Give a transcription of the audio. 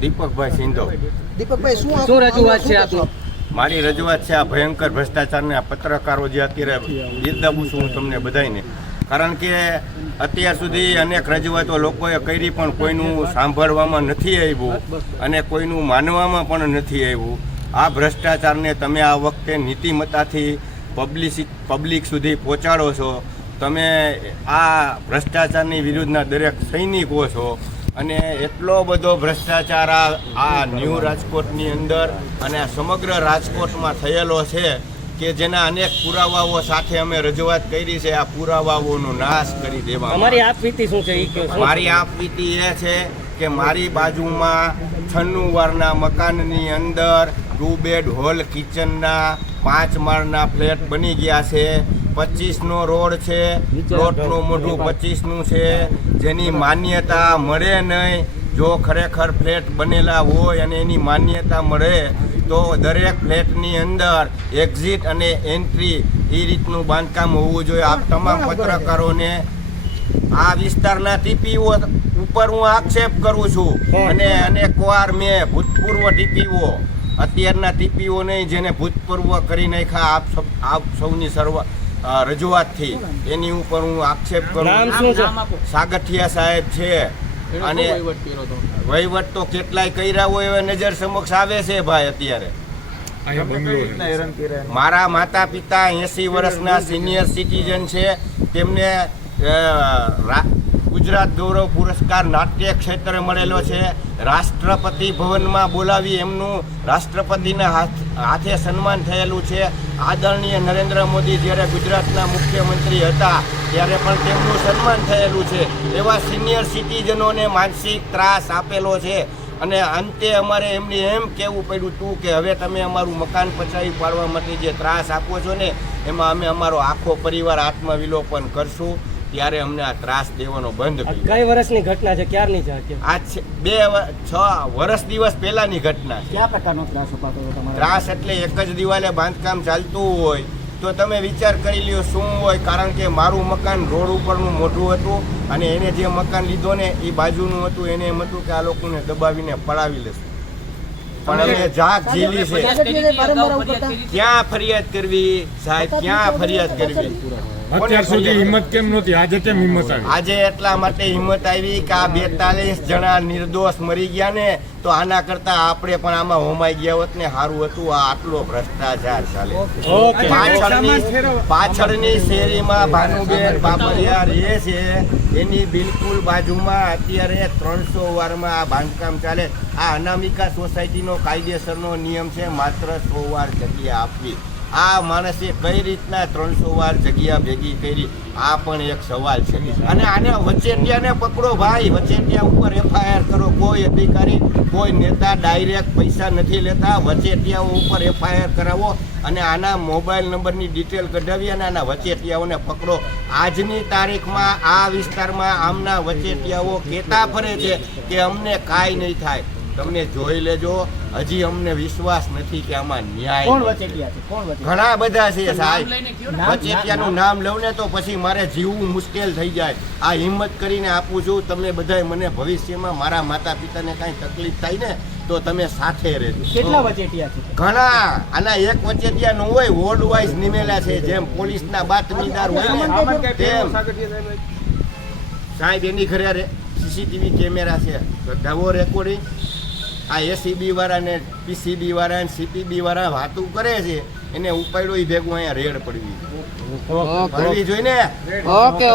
દીપકભાઈ સિંધો. દીપકભાઈ શું રજૂઆત છે આપની? મારી રજૂઆત છે આ ભયંકર ભ્રષ્ટાચારને આ પત્રકારો જે અત્યારે બિરદાવું છું હું તમને બધાને, કારણ કે અત્યાર સુધી અનેક રજૂઆતો લોકોએ કરી પણ કોઈનું સાંભળવામાં નથી આવ્યું અને કોઈનું માનવામાં પણ નથી આવ્યું. આ ભ્રષ્ટાચારને તમે આ વખતે નીતિમત્તાથી પબ્લિક સુધી પહોંચાડો છો. તમે આ ભ્રષ્ટાચારની વિરુદ્ધના દરેક સૈનિકો છો અને એટલો બધો ભ્રષ્ટાચાર આ ન્યૂ રાજકોટની અંદર અને સમગ્ર રાજકોટમાં થયેલો છે કે જેના અનેક પુરાવાઓ સાથે અમે રજૂઆત કરી છે. આ પુરાવાઓનો નાશ કરી દેવા. અમારી આપવીતી શું છે? મારી આપવીતી એ છે કે મારી બાજુમાં 96 વારના મકાનની અંદર 2 બેડ હોલ કિચનના 5 માળના ફ્લેટ બની ગયા છે. 25નો રોડ છે, પ્લોટનું મોઢું 25નું છે, જેની માન્યતા મળે નહીં. જો ખરેખર ફ્લેટ બનેલા હોય અને એની માન્યતા મળે તો દરેક ફ્લેટની અંદર એક્ઝિટ અને એન્ટ્રી એ રીતનું બાંધકામ હોવું જોઈએ. આપ તમામ પત્રકારોને આ વિસ્તારના ટીપીઓ ઉપર હું આક્ષેપ કરું છું અને અનેકવાર મેં ભૂતપૂર્વ ટીપીઓ, અત્યારના ટીપીઓ નહીં, જેને ભૂતપૂર્વ કરી નાખ્યા આપ સૌની રજૂઆતથી એની ઉપર હું આક્ષેપ કરું. સાગઠિયા સાહેબ છે અને વહીવટ તો કેટલાય કર્યા હોય એવા નજર સમક્ષ આવે છે ભાઈ. અત્યારે મારા માતા પિતા 80 વર્ષના સિનિયર સિટીઝન છે, તેમને ગુજરાત ગૌરવ પુરસ્કાર નાટ્ય ક્ષેત્રે મળેલો છે. રાષ્ટ્રપતિ ભવનમાં બોલાવી એમનું રાષ્ટ્રપતિના હાથે સન્માન થયેલું છે. આદરણીય નરેન્દ્ર મોદી જ્યારે ગુજરાતના મુખ્યમંત્રી હતા ત્યારે પણ તેમનું સન્માન થયેલું છે. એવા સિનિયર સિટીઝનોને માનસિક ત્રાસ આપેલો છે અને અંતે અમારે એમને એમ કહેવું પડ્યું હતું કે હવે તમે અમારું મકાન પચાવી પાડવા માટે જે ત્રાસ આપો છો ને એમાં અમે અમારો આખો પરિવાર આત્મવિલોપન કરશું. ત્યારે અમને આ ત્રાસ દેવાનો બંધ કર્યો. કઈ વર્ષની ઘટના છે? ક્યારની છે? આ 6 વર્ષ દિવસ પહેલાની ઘટના છે. કયા પ્રકારનો ત્રાસ અપાતો હતો તમારો? ત્રાસ એટલે એક જ દિવાલે બાંધકામ ચાલતું હોય તો તમે વિચાર કરી લ્યો શું હોય. કારણ કે મારું મકાન રોડ ઉપરનું મોઢું હતું અને એને જે મકાન લીધો ને એ બાજુનું હતું. એને એમ હતું કે આ લોકોને દબાવીને પડાવી લેશે, પણ અમે જાગ ઝીલી છે. ક્યાં ફરિયાદ કરવી સાહેબ, ક્યાં ફરિયાદ કરવી? અત્યાર સુધી હિંમત કેમ નહોતી? આજે કેમ હિંમત આવી? આજે એટલા માટે હિંમત આવી કે આ 42 જણા નિર્દોષ મરી ગયા ને, તો આના કરતા આપણે પણ આમાં હોમાઈ ગયા હોત ને સારું હતું. આ આટલો ભ્રષ્ટાચાર ચાલે. પાછળની શેરીમાં ભાનુબેન બાબરિયા રહે છે, એની બિલકુલ બાજુમાં અત્યારે 300 વારમાં આ બાંધકામ ચાલે. આ અનામિકા સોસાયટીનો કાયદેસરનો નિયમ છે માત્ર 100 વાર જગ્યા આપવી. આ માણસે કઈ રીતના 300 વાર જગ્યા ભેગી કરી, આ પણ એક સવાલ છે. અને આને વચેટિયાને પકડો ભાઈ, વચેટિયા ઉપર FIR કરો. કોઈ અધિકારી, કોઈ નેતા ડાયરેક્ટ પૈસા નથી લેતા. વચેટિયાઓ ઉપર FIR કરાવો અને આના મોબાઈલ નંબરની ડિટેલ કઢાવી અને આના વચેટિયાઓને પકડો. આજની તારીખમાં આ વિસ્તારમાં આમના વચેટિયાઓ કહેતા ફરે છે કે અમને કાંઈ નહીં થાય. તમને જોઈ લેજો, હજી અમને વિશ્વાસ નથી કે આમાં ન્યાય. ઘણા બધા છે સાહેબ. વચેટિયાનું નામ લઉં ને તો પછી મારે જીવવું મુશ્કેલ થઈ જાય. આ હિંમત કરીને આપું છું. તમે બધાય મને ભવિષ્યમાં મારા માતા પિતાને કાંઈ તકલીફ થાય ને તો તમે સાથે રહેજો. કેટલા વચેટિયા છે? ઘણા. આના એક વચેટિયા નો હોય, વોર્ડ વાઇઝ નિમેલા છે. જેમ પોલીસના બાતમીદાર હોય ને તેમ સાહેબ એની ઘરે CCTV કેમેરા છે, બધાઓ રેકોર્ડિંગ. આ ACB વાળા ને PCB વાળા ને CPB વાળા વાતું કરે છે, એને ઉપાડ્યો એ ભેગું અહીંયા રેડ પડવી જોઈએ ને. ઓકે.